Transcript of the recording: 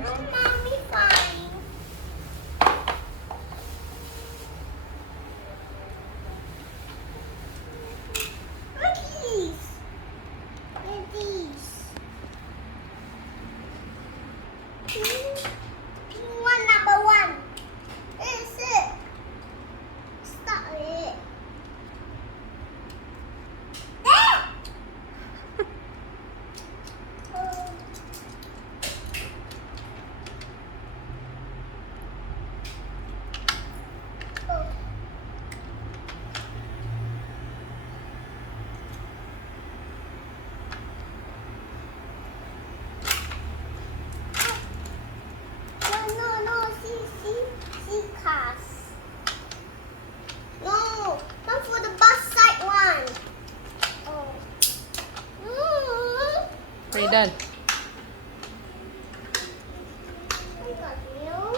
Mommy, fine. Look at these. Look at these. One number one. Is it? Stop it. There. No, see cars. No, come for the bus side one. Oh. Are you done? I got you.